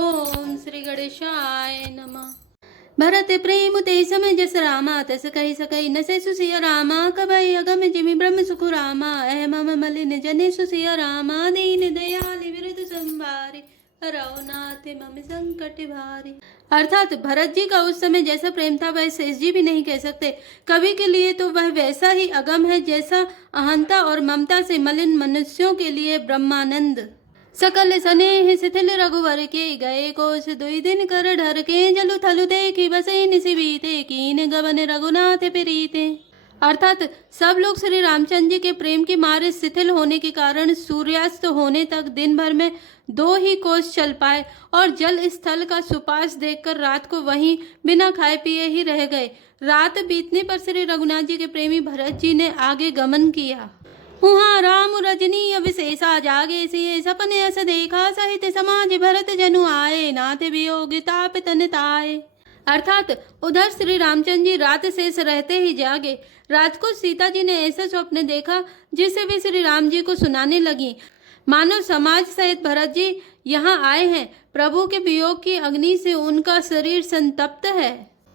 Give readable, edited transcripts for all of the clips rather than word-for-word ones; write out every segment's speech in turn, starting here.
ओम श्री गणेशाय नमः। भरत प्रेम ते समय जस रामा तस कही सकई न से सुसिया रामा कबई अगम जिमि ब्रह्म सुख रामा अह मम मलिन जने सुसिया रामा दीन दयाल विरद संभारे हरौ नाथ मम संकट भारी। अर्थात भरत जी का उस समय जैसा प्रेम था वह शेष जी भी नहीं कह सकते। कवि के लिए तो वह वैसा ही अगम है जैसा अहंता और ममता से मलिन मनुष्यों के लिए ब्रह्मानंद। सकल स्नेह शिथिल रघुवर के गए कोस दुई दिन कर ढर के जलु थलु देखी बसे निसि बीते कीन गवन रघुनाथ प्रीते। अर्थात सब लोग श्री रामचंद्र जी के प्रेम की मारे शिथिल होने के कारण सूर्यास्त होने तक दिन भर में 2 ही कोस चल पाए और जल स्थल का सुपास देखकर रात को वहीं बिना खाए पिए ही रह गए। रात बीतने पर श्री रघुनाथ जी के प्रेमी भरत जी ने आगे गमन किया। उहाँ राम रजनी अविशेषा जागे सिए सपने अस देखा सहित समाज भरत जनु आए नाथ वियोग ताप तन ताए। अर्थात उधर श्री रामचंद्र जी रात शेष रहते ही जागे। रात को सीता जी ने ऐसा स्वप्न देखा जिसे वे श्री राम जी को सुनाने लगी। मानो समाज सहित भरत जी यहाँ आए हैं, प्रभु के वियोग की अग्नि से उनका शरीर संतप्त है।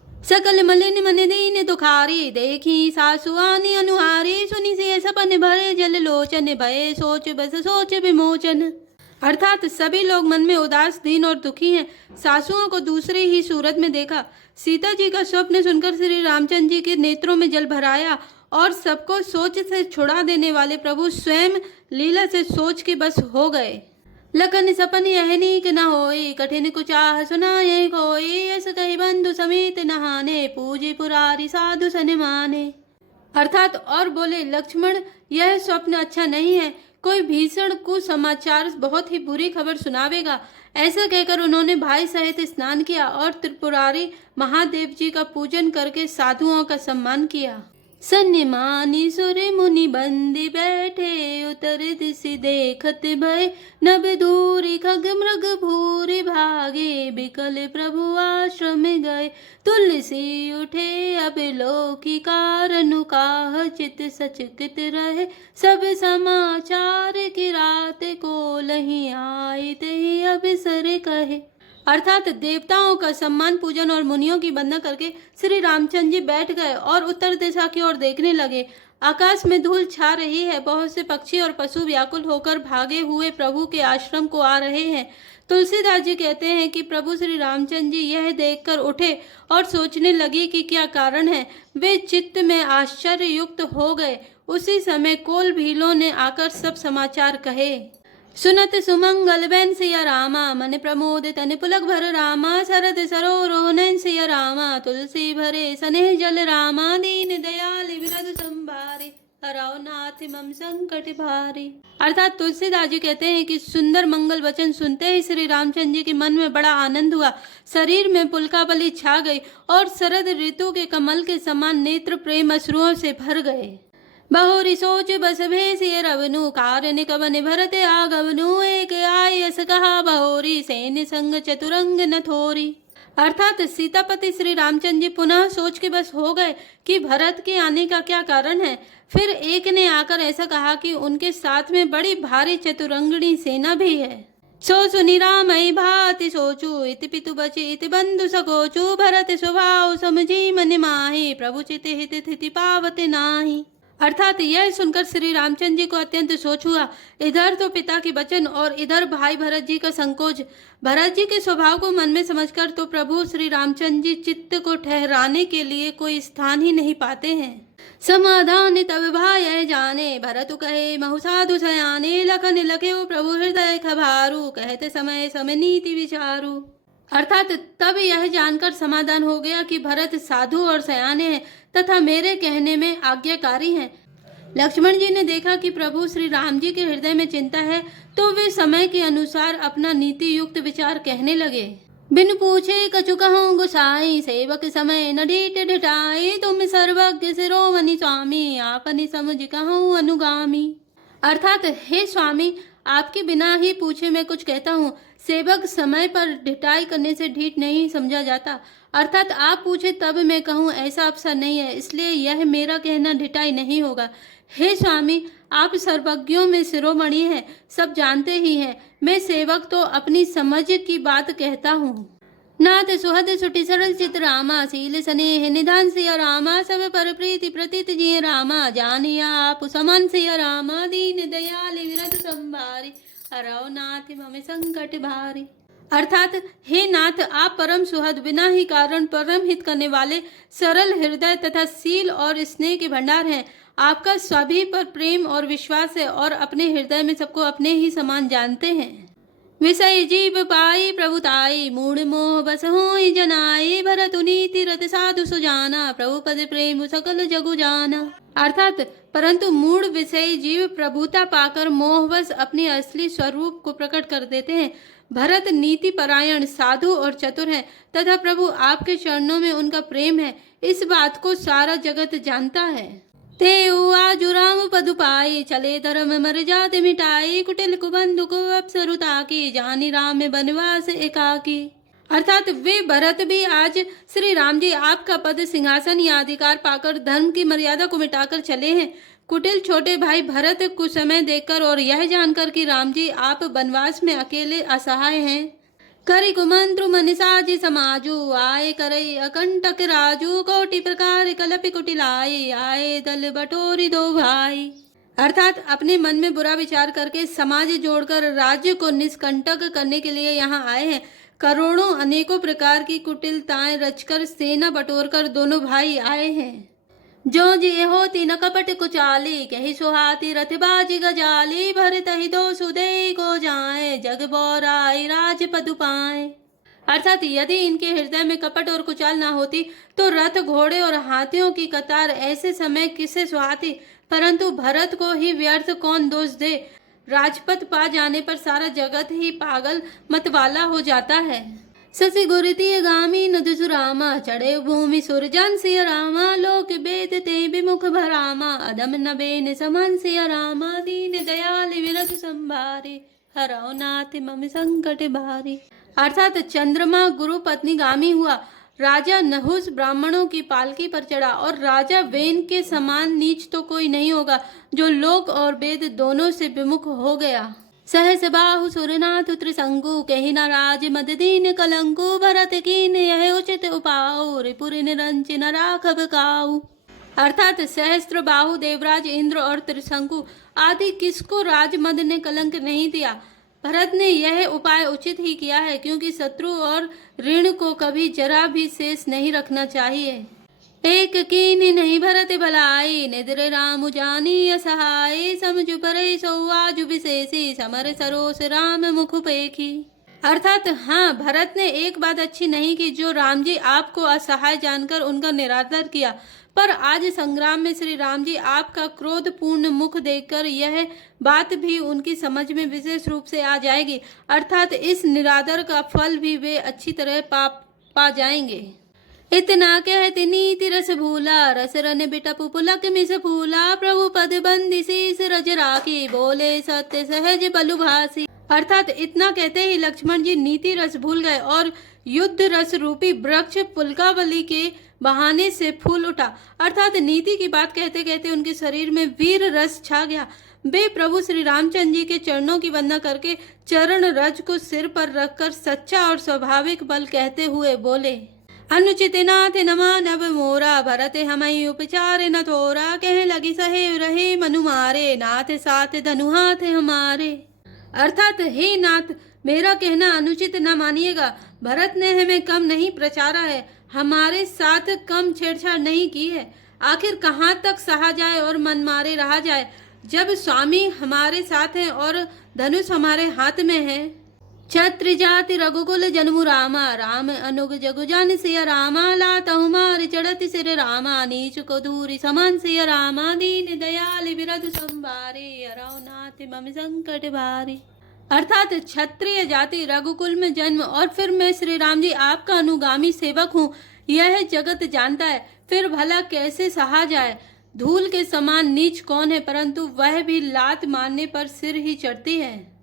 सकल मलिन मन दीन दुखारी देखी सासुआनी अनुहारी सुनी से सपन भरे जल लोचन भये सोच बस सोच विमोचन। अर्थात सभी लोग मन में उदास दीन और दुखी हैं। सासुओं को दूसरी ही सूरत में देखा। सीता जी का स्वप्न सुनकर श्री रामचंद्र जी के नेत्रों में जल भराया और सबको सोच से छुड़ा देने वाले प्रभु स्वयं लीला से सोच के बस हो गए। लखन सपन यह नीक न होई कठिन कुचाह सुनाए कोई यस कही बंधु समेत नहाने पूजी पुरारी साधु सन माने। अर्थात और बोले, लक्ष्मण यह स्वप्न अच्छा नहीं है, कोई भीषण कुसमाचार बहुत ही बुरी खबर सुनावेगा। ऐसा कहकर उन्होंने भाई सहित स्नान किया और त्रिपुरारी महादेव जी का पूजन करके साधुओं का सम्मान किया। सन्निमानी सुर मुनि बंदी बैठे उतर दिशि देखत भय नभ दूरी खग मृग भूरि भागे बिकल प्रभु आश्रम गए तुलसी उठे अब लोकी कारनु काह चित सचकित रहे सब समाचार की रात को लही आए ते अवसर कहे। अर्थात देवताओं का सम्मान पूजन और मुनियों की वंदना करके श्री रामचंद्र जी बैठ गए और उत्तर दिशा की ओर देखने लगे। आकाश में धूल छा रही है, बहुत से पक्षी और पशु व्याकुल होकर भागे हुए प्रभु के आश्रम को आ रहे हैं। तुलसीदास जी कहते हैं कि प्रभु श्री रामचंद्र जी यह देखकर उठे और सोचने लगे कि क्या कारण है। वे चित्त में आश्चर्य युक्त हो गए। उसी समय कोल भीलों ने आकर सब समाचार कहे। सुनत सुमंगल बैन सिया रामा मन प्रमोद तन पुलक भर रामा शरद सरोरो नैन सिया रामा तुलसी भरे स्नेह जल रामा दीन दयाल विरद संभारे हरौ नाथ मम संकट भारी। अर्थात तुलसीदास जी कहते हैं कि सुंदर मंगल वचन सुनते ही श्री रामचंद्र जी के मन में बड़ा आनंद हुआ। शरीर में पुलकावली छा गई और शरद ऋतु के कमल के समान नेत्र प्रेम अश्रुओं से भर गए। बहुरी सोच बस भेसिय रवनु कारण कवन भरत आगवनु एक आयस कहा बहुरी सैन्य संग चतुरंग न थोरी। अर्थात सीतापति श्री रामचंद्र जी पुनः सोच के बस हो गए कि भरत के आने का क्या कारण है। फिर एक ने आकर ऐसा कहा कि उनके साथ में बड़ी भारी चतुरंगणी सेना भी है। सो सुनि रामई भाति सोचू इति पितु बचे इति बंधु सकोचू भरत स्वभाव समझी मन माही प्रभु चित हित स्थिति पावत नाही। अर्थात यह सुनकर श्री रामचंद्र जी को अत्यंत सोच हुआ। इधर तो पिता के वचन और इधर भाई भरत जी का संकोच। भरत जी के स्वभाव को मन में समझकर तो प्रभु श्री रामचंद्र जी चित्त को ठहराने के लिए कोई स्थान ही नहीं पाते हैं। समाधान तब भाई जाने भरत कहे महु साधु सयाने लखन लखे प्रभु हृदय खभारू कहते समय समय नीति विचारू। अर्थात तब यह जानकर समाधान हो गया कि भरत साधु और सयाने हैं तथा मेरे कहने में आज्ञाकारी हैं। लक्ष्मण जी ने देखा कि प्रभु श्री राम जी के हृदय में चिंता है तो वे समय के अनुसार अपना नीति युक्त विचार कहने लगे। बिन पूछे कछु कहूँ गुसाई सेवक समय न ढीठ ढिठाई तुम सर्वज्ञ शिरोमणि स्वामी आपनि समझ कहूँ अनुगामी। अर्थात हे स्वामी, आपके बिना ही पूछे मैं कुछ कहता हूँ। सेवक समय पर ढिठाई करने से ढीठ नहीं समझा जाता। अर्थात आप पूछे तब मैं कहूँ ऐसा अवसर नहीं है, इसलिए यह मेरा कहना ढिठाई नहीं होगा। हे स्वामी, आप सर्वज्ञों में शिरोमणि हैं, सब जानते ही हैं। मैं सेवक तो अपनी समझ की बात कहता हूँ। नाथ सुहद सुटि सरल चित रामा, सील स्नेह निधान सिया रामा, सब पर प्रीति प्रतीत जिय रामा, जानिया आप समान सिया रामा, दीन दयाल विरत संभारी, हरौ नाथ मम संकट भारी। अर्थात हे नाथ, आप परम सुहद, बिना ही कारण परम हित करने वाले, सरल हृदय तथा सील और स्नेह के भंडार हैं। आपका सभी पर प्रेम और विश्वास है और अपने हृदय में सबको अपने ही समान जानते हैं। विषय जीव पाई प्रभुताई, मूढ़ मोह बस होई जनाई, भरतु नीति रत साधु सुजाना, प्रभु पद प्रेम सकल जगु जाना। अर्थात परंतु मूढ़ विषय जीव प्रभुता पाकर मोहवश अपने असली स्वरूप को प्रकट कर देते हैं। भरत नीति परायण, साधु और चतुर हैं तथा प्रभु आपके चरणों में उनका प्रेम है, इस बात को सारा जगत जानता है। ते आजु राम पदु पाई, चले धर्म मर जाति मिटाई, कुटिल कुबंधु को अप्सरु ताकी, जानी राम में बनवास एकाकी। अर्थात वे भरत भी आज श्री राम जी आपका पद सिंहासन या अधिकार पाकर धर्म की मर्यादा को मिटाकर चले हैं। कुटिल छोटे भाई भरत कुछ समय देखकर और यह जानकर कि राम जी आप वनवास में अकेले असहाय हैं, करी कुमंत्रु मन साजी समाजू, आए करई अकंटक राजू, कोटि प्रकार कलपि कुटिलाई, आए दल बटोरी दो भाई। अर्थात अपने मन में बुरा विचार करके समाज जोड़कर राज्य को निष्कंटक करने के लिए यहाँ आए हैं। करोड़ों अनेकों प्रकार की कुटिलताएं रचकर सेना बटोरकर दोनों भाई आए हैं। जो जी होती न कपट कुचाली, कही सुहाती रथबाजी गजाली, भरत ही दो सुदे को जाए, जग बौराई राज पदु पाए। अर्थात यदि इनके हृदय में कपट और कुचाल ना होती तो रथ घोड़े और हाथियों की कतार ऐसे समय किसे सुहाती, परंतु भरत को ही व्यर्थ कौन दोष दे। राजपद पा जाने पर सारा जगत ही पागल मतवाला हो जाता है। शशि गुरुति गामी नदुसु रामा, चढ़े भूमि सुरजन सिय रामा, लोक वेद ते विमुख भरामा, अदम नबेन समान सिय रामा, दीन दयाल विरत संभारे, हरौ नाथ मम संकट भारी। अर्थात चंद्रमा गुरु पत्नी गामी हुआ, राजा नहुस ब्राह्मणों की पालकी पर चढ़ा और राजा वेन के समान नीच तो कोई नहीं होगा जो लोक और वेद दोनों से विमुख हो गया। सहस बाहु सुरनाथ त्रिशंकु, कही न राज मद दीन कलंकु, भरत कीन यह उचित उपाऊ, रिपुर निरंच न राघव काऊ। अर्थात सहस्त्र बाहु देवराज इंद्र और त्रिशंकु आदि किसको राज मद ने कलंक नहीं दिया। भरत ने यह उपाय उचित ही किया है, क्योंकि शत्रु और ऋण को कभी जरा भी शेष नहीं रखना चाहिए। एक कीनी नहीं भरत भलाई, निद्र राम जानी असहाय, समझ परे सो आजु विशेषी, समर सरोस राम मुख पेखी। अर्थात हाँ, भरत ने एक बात अच्छी नहीं की जो राम जी आपको असहाय जानकर उनका निरादर किया, पर आज संग्राम में श्री राम जी आपका क्रोधपूर्ण मुख देखकर यह बात भी उनकी समझ में विशेष रूप से आ जाएगी। अर्थात इस निरादर का फल भी वे अच्छी तरह पा जाएंगे। इतना कहते नीति रस भूला, रस रन बिटपु पुलक मिस फूला, प्रभु पद बंदी शीस रज राखी, बोले सत्य सहज बलु भासी। अर्थात इतना कहते ही लक्ष्मण जी नीति रस भूल गए और युद्ध रस रूपी वृक्ष पुलकावली के बहाने से फूल उठा। अर्थात नीति की बात कहते कहते उनके शरीर में वीर रस छा गया। वे प्रभु श्री रामचंद्र जी के चरणों की वंदना करके चरण रज को सिर पर रखकर सच्चा और स्वाभाविक बल कहते हुए बोले, अनुचित नाथ न मानव मोरा, भरत हमई उपचार न थोरा, कह लगी सहे रहे मनु मारे, नाथ साथ धनु हाथ हमारे। अर्थात हे नाथ, मेरा कहना अनुचित न मानिएगा। भरत ने हमें कम नहीं प्रचारा है, हमारे साथ कम छेड़छाड़ नहीं की है। आखिर कहाँ तक सहा जाए और मन मारे रहा जाए, जब स्वामी हमारे साथ हैं और धनुष हमारे हाथ में है। छत्र जाति रघुकुल जन्मु रामा, राम अनुग जगु जान सिया रामा, लात हमारे चढ़त सिर रामा, नीच को दूरी समान सिया रामा, दीन दयाल विरध संभारे, हरौ नाथ मम संकट भारी। अर्थात क्षत्रिय जाति रघुकुल में जन्म और फिर मैं श्री राम जी आपका अनुगामी सेवक हूँ, यह जगत जानता है। फिर भला कैसे सहा जाए। धूल के समान नीच कौन है, परंतु वह भी लात मारने पर सिर ही चढ़ती है।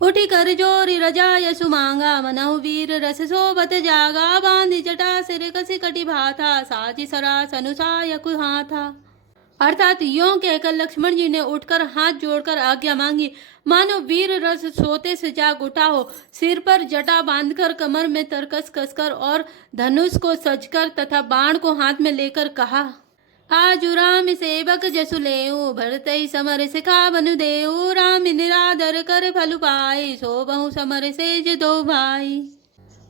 उठी कर जोरी रजा यसु मांगा, मनहु वीर रस सोबत जागा, बांधी जटा सिर कसी कटि भाथा, साजी सरास अनुसाय कुहाथा। अर्थात यों कहकर लक्ष्मण जी ने उठकर हाथ जोड़कर आज्ञा मांगी। मानो वीर रस सोते से जाग उठा हो। सिर पर जटा बांधकर, कमर में तरकस कसकर और धनुष को सजकर तथा बाण को हाथ में लेकर कहा, आजु राम सेवक जसु लेऊ, भरतई समर सिखा बनु देऊ, राम निरादर कर फल पाई, सो बहु समर सेज दो भाई।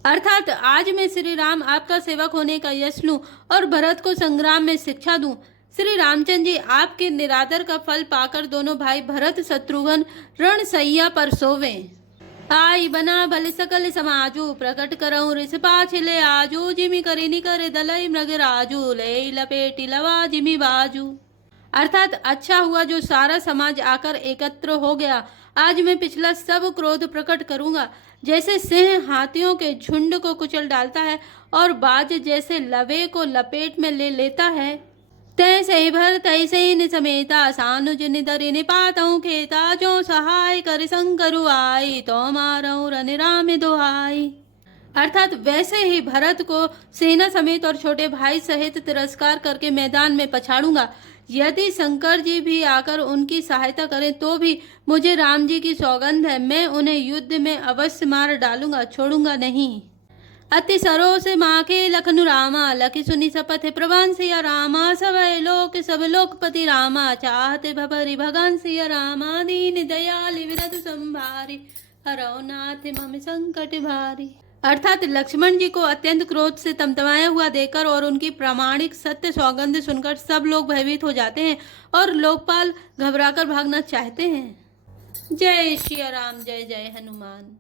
अर्थात आज मैं श्री राम आपका सेवक होने का यश लूं और भरत को संग्राम में शिक्षा दूं। श्री रामचंद्र जी आपके निरादर का फल पाकर दोनों भाई भरत शत्रुघ्न रणसैया पर सोवे। आई बना भले सकल समाजू, प्रकट करऊं रिस पाछिले आजू, जिमि करिनी करे दलई मृग राजू, ले लपेटी लवा जिमि बाजू। अर्थात अच्छा हुआ जो सारा समाज आकर एकत्र हो गया। आज मैं पिछला सब क्रोध प्रकट करूंगा। जैसे सिंह हाथियों के झुंड को कुचल डालता है और बाज जैसे लवे को लपेट में ले लेता है, तैसे ही भर तैसे ही निसमेता, सानुज निधरि निपातऊ खेता, जो सहाय कर शंकरु आई, तो मारऊ रन राम दुहाई। अर्थात वैसे ही भरत को सेना समेत और छोटे भाई सहित तिरस्कार करके मैदान में पछाड़ूंगा। यदि शंकर जी भी आकर उनकी सहायता करें तो भी मुझे राम जी की सौगंध है, मैं उन्हें युद्ध में अवश्य मार डालूंगा, छोड़ूंगा नहीं। अति सरोस माखे लखनु रामा, लखि सुनि सपथ प्रभान सिया रामा, सब लोकपति रामा, चाहते भपरि भगवान सिया रामा, दीन दयाल विरधु संभारी, हरौ नाथ मम संकट भारी। अर्थात लक्ष्मण जी को अत्यंत क्रोध से तमतमाया हुआ देखकर और उनकी प्रामाणिक सत्य सौगंध सुनकर सब लोग भयभीत हो जाते हैं और लोकपाल घबराकर भागना चाहते हैं। जय श्री राम, जय जय हनुमान।